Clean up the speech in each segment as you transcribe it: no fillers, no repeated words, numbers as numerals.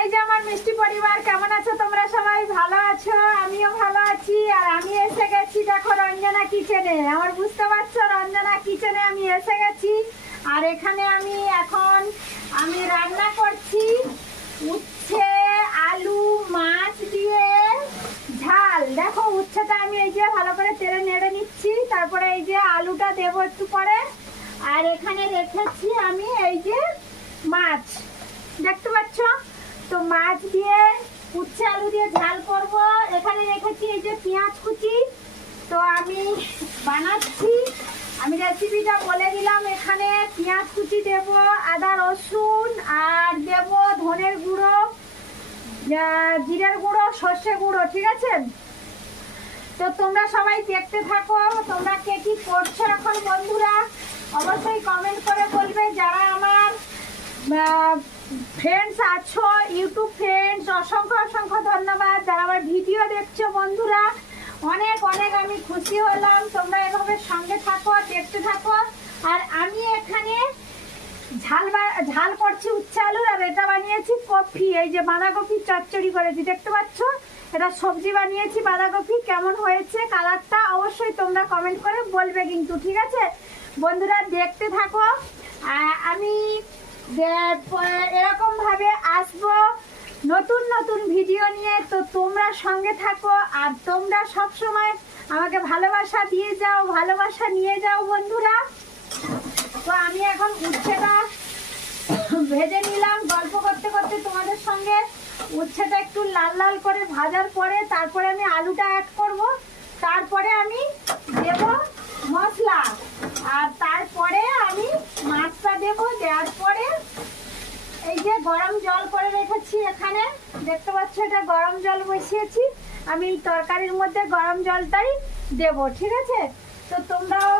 এই যে আমার মিষ্টি পরিবার, কেমন আছো তোমরা? সবাই ভালো আছো? আমিও ভালো আছি। আর আমি এসে গেছি দেখো রঞ্জনা কিচেনে। আমার বুঝতে পারছো, রঞ্জনা কিচেনে আমি এসে গেছি। আর এখানে আমি রান্না করছি উচ্ছে আলু মাছ দিয়ে ঝাল। দেখো উচ্ছেটা আমি এই যে ভালো করে তেলে নেড়ে নিচ্ছি, তারপরে এই যে আলুটা দেবো একটু পরে। আর এখানে রেখেছি আমি এই যে মাছ, দেখতে পাচ্ছ তো, মাছ দিয়ে উচ্ছে আলু দিয়ে ঝাল করব। এখানে রেখেছি এই যে পেঁয়াজ কুচি, তো আমি বানাচ্ছি। আমি রেসিপিটা বলে দিলাম, এখানে পেঁয়াজ কুচি দেব, আদা রসুন, আর দেব ধনের গুঁড়ো, জিরের গুঁড়ো, সর্ষে গুঁড়ো, ঠিক আছে? তো তোমরা সবাই দেখতে থাকো। তোমরা কে কি করছো এখন বন্ধুরা অবশ্যই কমেন্ট করে বলবে। যারা আমার ফ্রেন্ডস আছো, ইউটিউব ফ্রেন্ডস, অসংখ্য অসংখ্য ধন্যবাদ। যারা আমার ভিডিও দেখছো বন্ধুরা, অনেক অনেক আমি খুশি হলাম। তোমরা এভাবে সঙ্গে থাকো, দেখতে থাকো। আর আমি এখানে ঝাল করছি উচ্ছে আলুর, আর এটা বানিয়েছি কফি, এই যে বাঁধাকপি চচ্চড়ি করেছি, দেখতে পাচ্ছ? এটা সবজি বানিয়েছি বাঁধাকপি। কেমন হয়েছে কালারটা অবশ্যই তোমরা কমেন্ট করে বলবে কিন্তু, ঠিক আছে বন্ধুরা? দেখতে থাকো। আমি এরকম ভাবে আসবো নতুন নতুন ভিডিও নিয়ে, তো তোমরা সঙ্গে থাকো। আর তোমরা সব সময় আমাকে ভালোবাসা দিয়ে যাও, ভালোবাসা নিয়ে যাও বন্ধুরা। তো আমি এখন উচ্ছেটা ভেজে নিলাম গল্প করতে করতে তোমাদের সঙ্গে। উচ্ছেটা একটু লাল লাল করে ভাজার পরে তারপরে আমি আলুটা অ্যাড করব, তারপরে আমি দেব মশলা, আর তারপরে আমি মাছটা দেব। দেওয়ার পরে এই যে গরম জল করে রেখেছি এখানে, দেখতে পাচ্ছ এটা গরম জল বসিয়েছি। আমি এই তরকারির মধ্যে গরম জলটাই দেব, ঠিক আছে? তো তোমরাও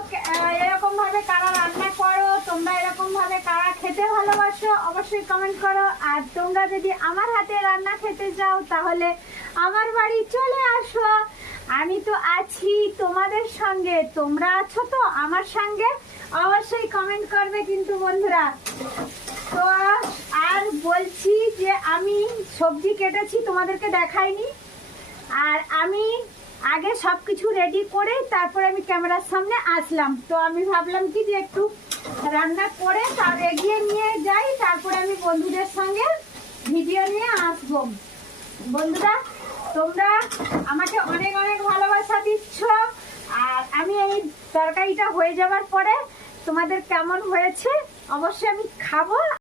এরকম ভাবে কারা রান্না করো, তোমরা এরকম ভাবে কারা খেতে ভালোবাসো অবশ্যই কমেন্ট করো। আর তোমরা যদি আমার হাতে রান্না খেতে চাও তাহলে আমার বাড়ি চলে আসো, আমি তো আছি তোমাদের সঙ্গে। তোমরা আছো তো আমার সঙ্গে? অবশ্যই কমেন্ট করবে কিন্তু বন্ধুরা। তো আর বলছি যে আমি সবজি কেটেছি, তোমাদেরকে দেখাইনি। আর আমি আগে সব কিছু রেডি করে তারপরে আমি ক্যামেরার সামনে আসলাম। তো আমি ভাবলাম কি যে একটু রান্না করে তার এগিয়ে নিয়ে যাই, তারপরে আমি বন্ধুদের সঙ্গে ভিডিও নিয়ে আসবো। বন্ধুরা তোমরা আমাকে অনেক অনেক ভালোবাসা দিচ্ছ। আর আমি এই তরকারিটা হয়ে যাওয়ার পরে তোমাদের কেমন হয়েছে অবশ্যই আমি খাবো।